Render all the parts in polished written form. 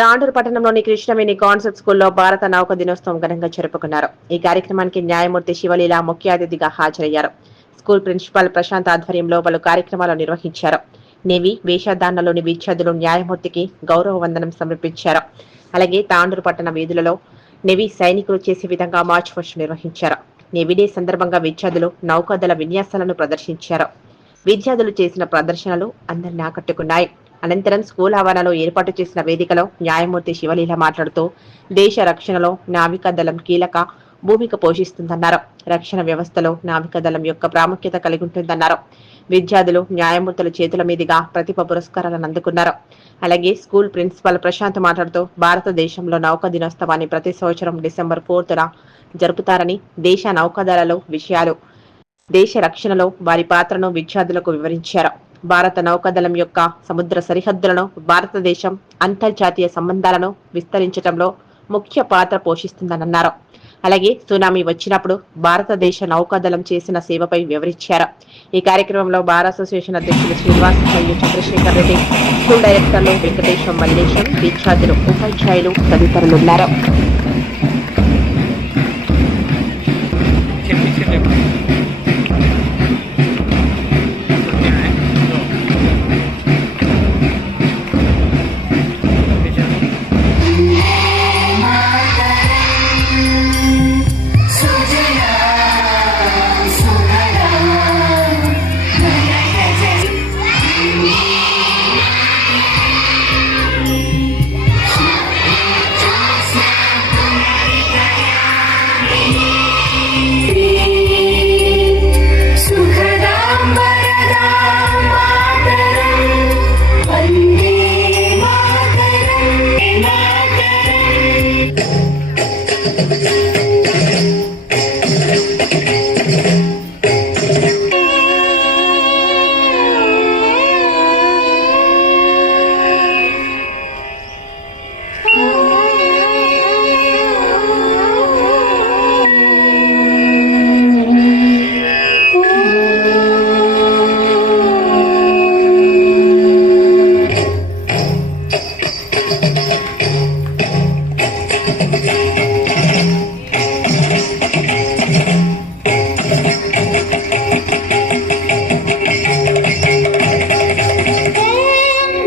తాండూరు పట్టణంలోని కృష్ణవేణి కాన్సెప్ట్ స్కూల్లో భారత నౌక దినోత్సవం ఘనంగా జరుపుకున్నారు. ఈ కార్యక్రమానికి న్యాయమూర్తి శివలీల ముఖ్య అతిథిగా హాజరయ్యారు. స్కూల్ ప్రిన్సిపాల్ ప్రశాంత్ ఆధ్వర్యంలో పలు కార్యక్రమాలు నిర్వహించారు. నేవీ వేషధారణలోని విద్యార్థులు న్యాయమూర్తికి గౌరవ వందనం సమర్పించారు. అలాగే తాండూరు పట్టణ వీధులలో నేవీ సైనికులు చేసే విధంగా మార్చ్ ఫస్ట్ నిర్వహించారు. నేవీ డే సందర్భంగా విద్యార్థులు నౌకాదళ విన్యాసాలను ప్రదర్శించారు. విద్యార్థులు చేసిన ప్రదర్శనలు అందరిని ఆకట్టుకున్నాయి. అనంతరం స్కూల్ ఆవరణలో ఏర్పాటు చేసిన వేదికలో న్యాయమూర్తి శివలీల మాట్లాడుతూ దేశ రక్షణలో నావికాదళం కీలక భూమిక పోషిస్తుందన్నారు. రక్షణ వ్యవస్థలో నావికాదళం యొక్క ప్రాముఖ్యత కలిగి ఉంటుందన్నారు. విద్యార్థులు న్యాయమూర్తుల చేతుల మీదుగా ప్రతిభ పురస్కారాలను అందుకున్నారు. అలాగే స్కూల్ ప్రిన్సిపాల్ ప్రశాంత్ మాట్లాడుతూ భారతదేశంలో నౌకా దినోత్సవాన్ని ప్రతి సంవత్సరం డిసెంబర్ 4న జరుపుతారని, దేశ నౌకాదళాల విషయాలు, దేశ రక్షణలో వారి పాత్రను విద్యార్థులకు వివరించారు. భారత నౌకాదళం యొక్క సముద్ర సరిహద్దులను, భారతదేశం అంతర్జాతీయ సంబంధాలను విస్తరించడంలో ముఖ్య పాత్ర పోషిస్తుందన్నారు. అలాగే సునామీ వచ్చినప్పుడు భారతదేశ నౌకాదళం చేసిన సేవపై వివరించారు. ఈ కార్యక్రమంలో బార్ అసోసియేషన్ అధ్యక్షులు శ్రీనివాస్ మరియు చంద్రశేఖర్ రెడ్డి, స్కూల్ డైరెక్టర్లు వెంకటేశం, మల్లేశం, విద్యార్థులు, ఉపాధ్యాయులు తదితరులున్నారు.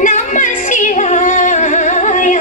నమ శివాయ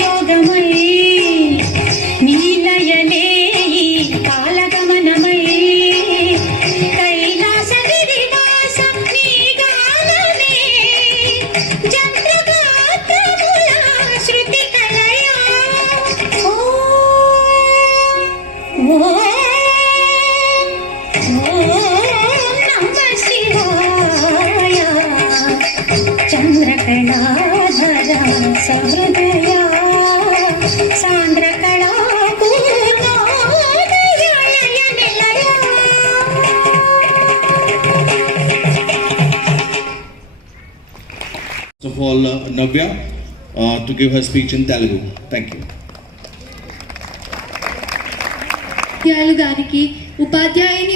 యోగమై నీలయలే కాలగమనమై కైలాస గిరివాసం నీ గానమే జంత్రగాత్రముల శృతి కలయా ఓ నమః శివాయ చంద్రకళాధర సహృదయ సాంద్రకళా of all Navya to give her speech in Telugu. Thank you. ఉపాధ్యాయులు గారికి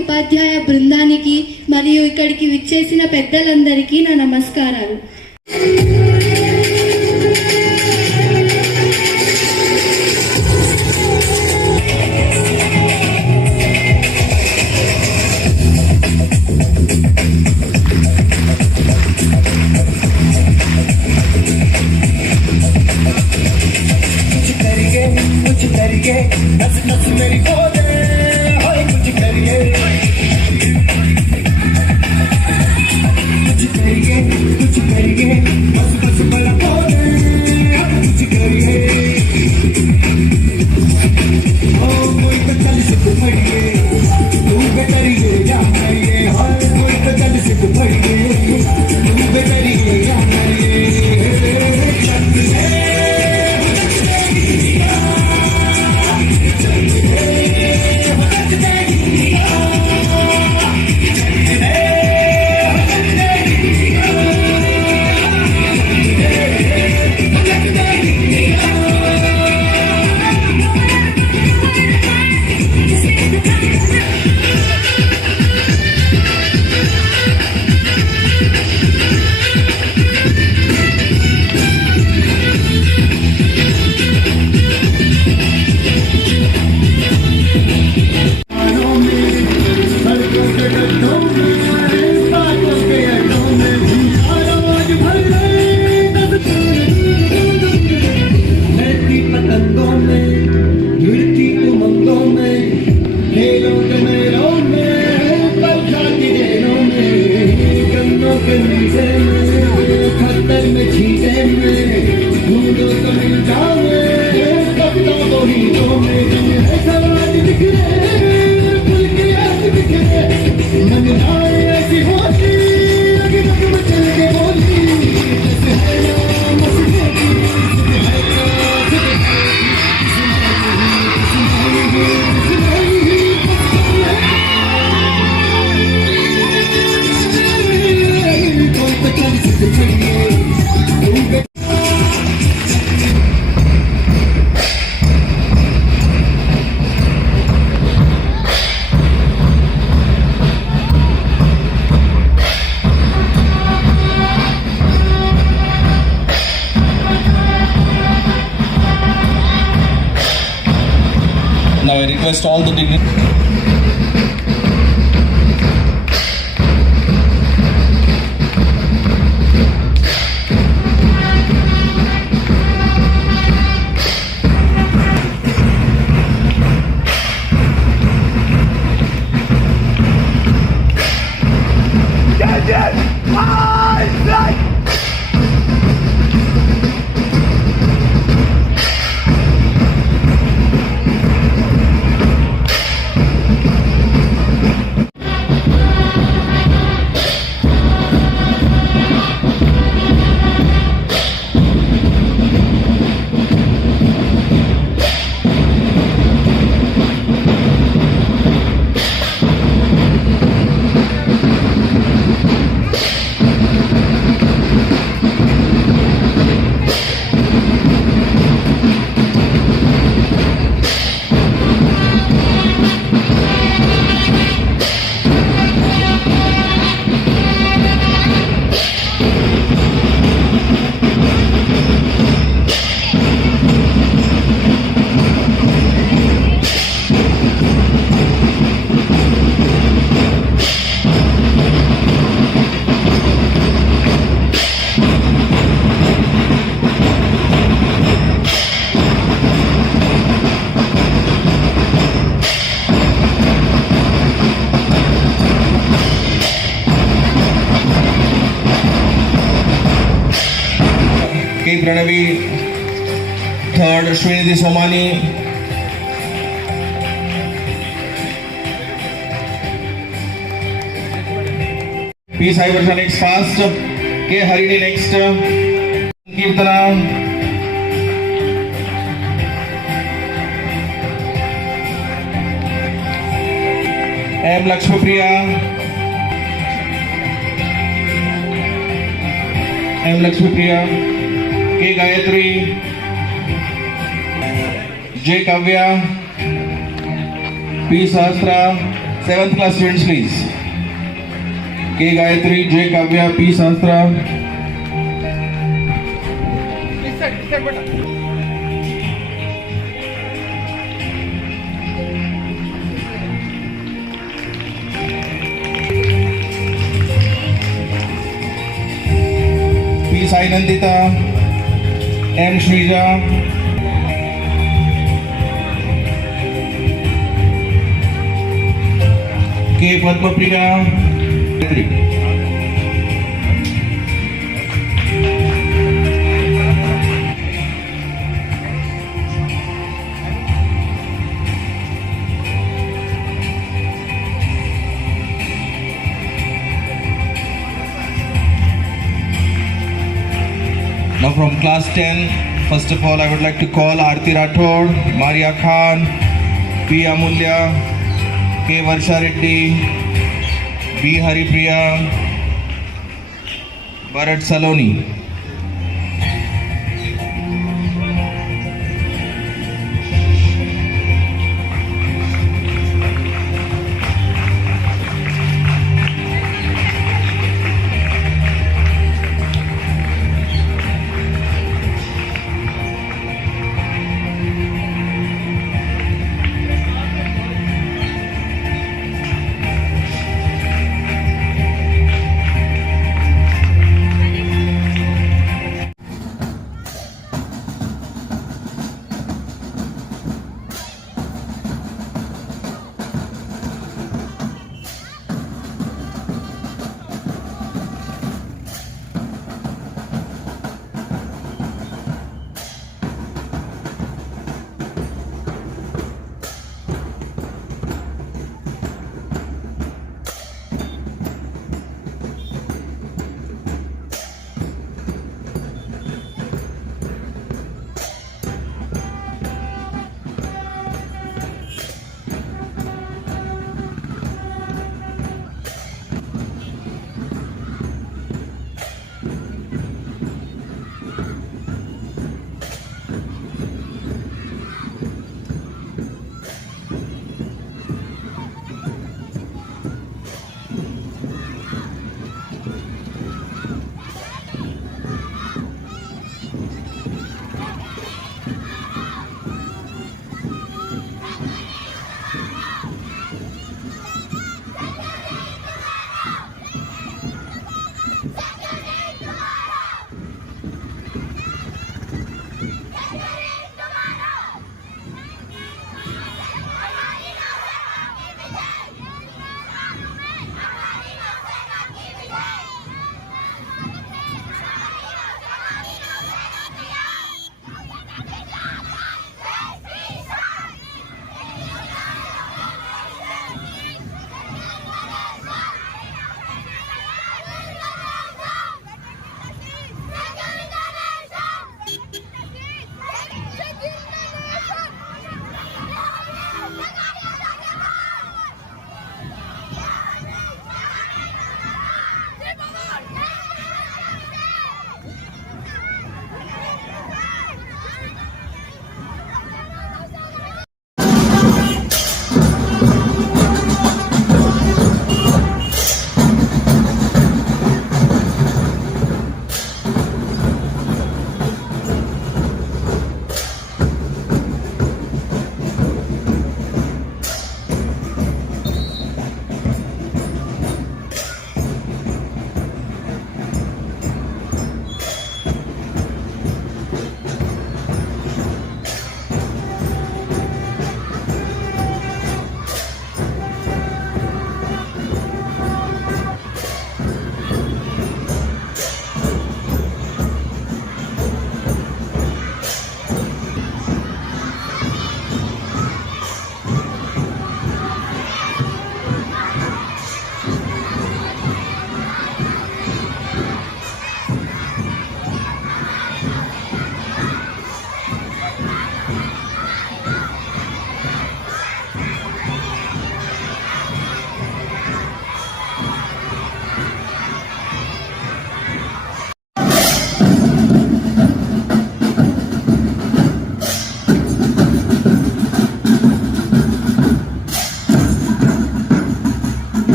ఉపాధ్యాయ బృందానికి మరియు ఇక్కడికి విచ్చేసిన పెద్దలందరికీ నా నమస్కారాలు. Now I request all the dignitaries. K. Pranavi. Third, Srinidhi Somani. P. Sai Varsha next fast. K. Harini next. Kirtana. M. Lakshmipriya. M. Lakshmipriya. K. Gayatri. J. Kavya. P. Sahasra. 7th class students please. K. Gayatri, J. Kavya, P. Sahasra. P. Sai Nandita. M. Shrija. K. Padmapriya. Now from class 10, first of all I would like to call Aarti Rathod, Maria Khan, P. Amulya, K. Varsha Reddy, B. Haripriya, Bharat Saloni.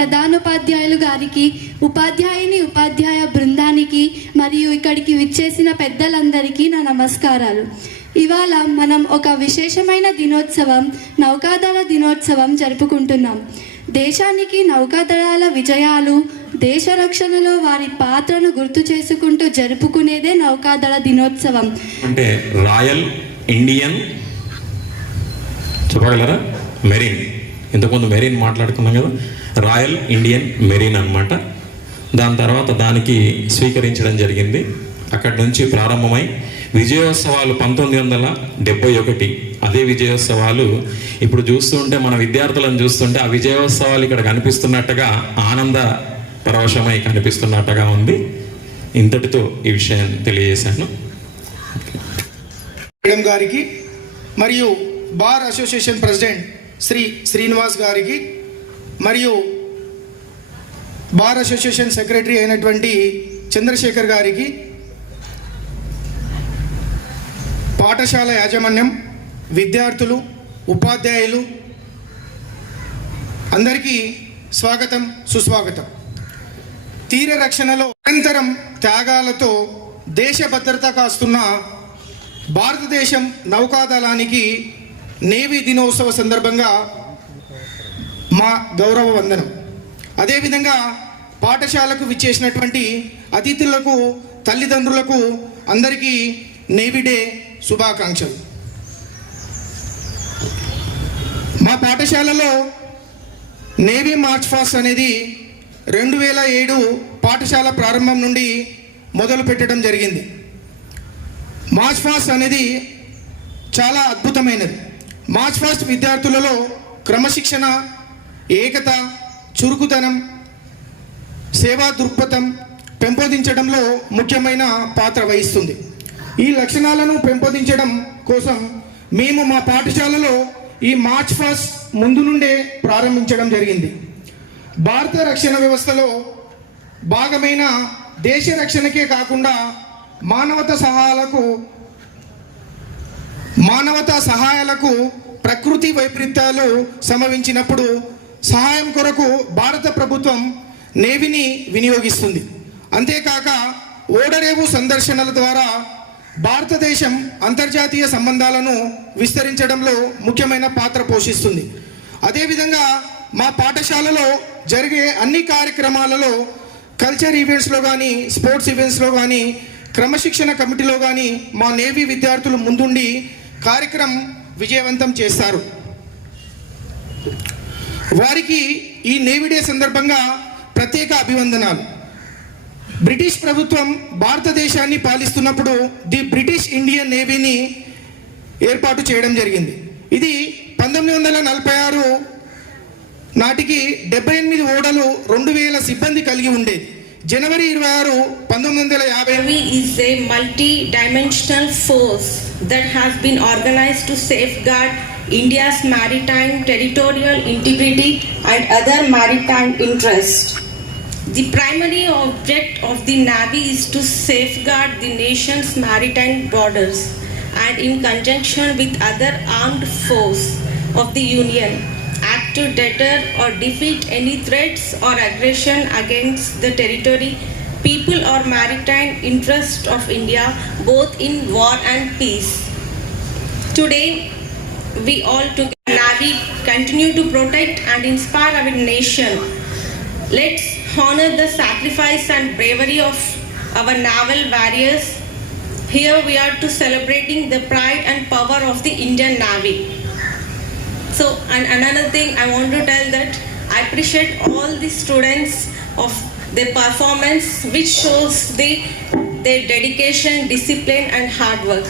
ప్రధానోపాధ్యాయులు గారికి, ఉపాధ్యాయ బృందానికి మరియు ఇక్కడికి విచ్చేసిన పెద్దలందరికీ నా నమస్కారాలు. ఇవాళ మనం ఒక విశేషమైన దినోత్సవం, నౌకాదళ దినోత్సవం జరుపుకుంటున్నాం. దేశానికి నౌకాదళాల విజయాలు, దేశ రక్షణలో వారి పాత్రను గుర్తు చేసుకుంటూ జరుపుకునేదే నౌకాదళ దినోత్సవం. అంటే రాయల్ ఇండియన్ చెప్పగలరా? మెరీన్. ఇంతకుముందు మెరీన్ మాట్లాడుకున్నాం కదా, రాయల్ ఇండియన్ మెరీన్ అన్నమాట. దాని తర్వాత దానికి స్వీకరించడం జరిగింది. అక్కడి నుంచి ప్రారంభమై విజయోత్సవాలు 1971, అదే విజయోత్సవాలు ఇప్పుడు చూస్తుంటే, మన విద్యార్థులను చూస్తుంటే ఆ విజయోత్సవాలు ఇక్కడ కనిపిస్తున్నట్టుగా, ఆనంద పరవశమై కనిపిస్తున్నట్టుగా ఉంది. ఇంతటితో ఈ విషయం తెలియజేశాను. మేడం గారికి మరియు bar association president Shri Srinivas గారికి మరియు బార్ అసోసియేషన్ సెక్రటరీ అయినటువంటి చంద్రశేఖర్ గారికి, పాఠశాల యాజమాన్యం, విద్యార్థులు, ఉపాధ్యాయులు అందరికీ స్వాగతం, సుస్వాగతం. తీర రక్షణలో నిరంతరం త్యాగాలతో దేశ భద్రత కాస్తున్న భారతదేశం నౌకాదళానికి నేవీ దినోత్సవ సందర్భంగా మా గౌరవ వందనం. అదేవిధంగా పాఠశాలకు విచ్చేసినటువంటి అతిథులకు, తల్లిదండ్రులకు అందరికీ నేవీ డే శుభాకాంక్షలు. మా పాఠశాలలో నేవీ మార్చ్ పాస్ట్ అనేది 2007 పాఠశాల ప్రారంభం నుండి మొదలు పెట్టడం జరిగింది. మార్చ్ పాస్ట్ అనేది చాలా అద్భుతమైనది. మార్చ్ పాస్ట్ విద్యార్థులలో క్రమశిక్షణ, ఏకత, చురుకుతనం, సేవా దృక్పథం పెంపొందించడంలో ముఖ్యమైన పాత్ర వహిస్తుంది. ఈ లక్షణాలను పెంపొందించడం కోసం మేము మా పాఠశాలలో ఈ మార్చ్ పాస్ట్ ముందు నుండే ప్రారంభించడం జరిగింది. భారత రక్షణ వ్యవస్థలో భాగమైన దేశ రక్షణకే కాకుండా మానవతా సహాయాలకు ప్రకృతి వైపరీత్యాలు సంభవించినప్పుడు సహాయం కొరకు భారత ప్రభుత్వం నేవీని వినియోగిస్తుంది. అంతేకాక ఓడరేవు సందర్శనల ద్వారా భారతదేశం అంతర్జాతీయ సంబంధాలను విస్తరించడంలో ముఖ్యమైన పాత్ర పోషిస్తుంది. అదేవిధంగా మా పాఠశాలలో జరిగే అన్ని కార్యక్రమాలలో, కల్చర్ ఈవెంట్స్లో కానీ, స్పోర్ట్స్ ఈవెంట్స్లో కానీ, క్రమశిక్షణ కమిటీలో కానీ మా నేవీ విద్యార్థులు ముందుండి కార్యక్రమం విజయవంతం చేస్తారు. వారికి ఈ నేవీ డే సందర్భంగా ప్రత్యేక అభివందనాలు. బ్రిటిష్ ప్రభుత్వం భారతదేశాన్ని పాలిస్తున్నప్పుడు ది బ్రిటిష్ ఇండియన్ నేవీని ఏర్పాటు చేయడం జరిగింది. ఇది 1946 నాటికి 78 ఓడలు, 2000 సిబ్బంది కలిగి ఉండేది. జనవరి 26, 1950 Navy is a multi-dimensional force that has been organized to safeguard India's maritime territorial integrity and other maritime interests. The primary object of the Navy is to safeguard the nation's maritime borders and in conjunction with other armed forces of the Union act to deter or defeat any threats or aggression against the territory, people or maritime interest of India both in war and peace. Today we all together Navy continue to protect and inspire our nation. Let's honor the sacrifice and bravery of our naval warriors. Here we are to celebrating the pride and power of the Indian Navy. So, and another thing I want to tell that I appreciate all the students of their performance, which shows their dedication, discipline and hard work.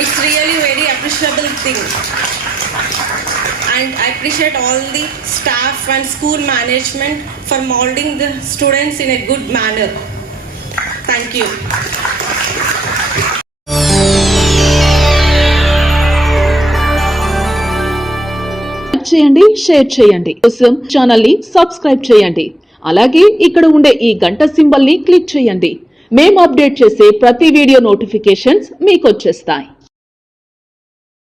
It's really very appreciable thing. And I appreciate all the staff and school management for molding the students in a good manner. Thank you. చేయండి, share చేయండి. కోసం channel ని subscribe చేయండి. అలాగే ఇక్కడ ఉండే ఈ గంట సింబల్ ని క్లిక్ చేయండి. మేము అప్డేట్ చేసే ప్రతి వీడియో నోటిఫికేషన్స్ మీకు వచ్చేస్తాయి.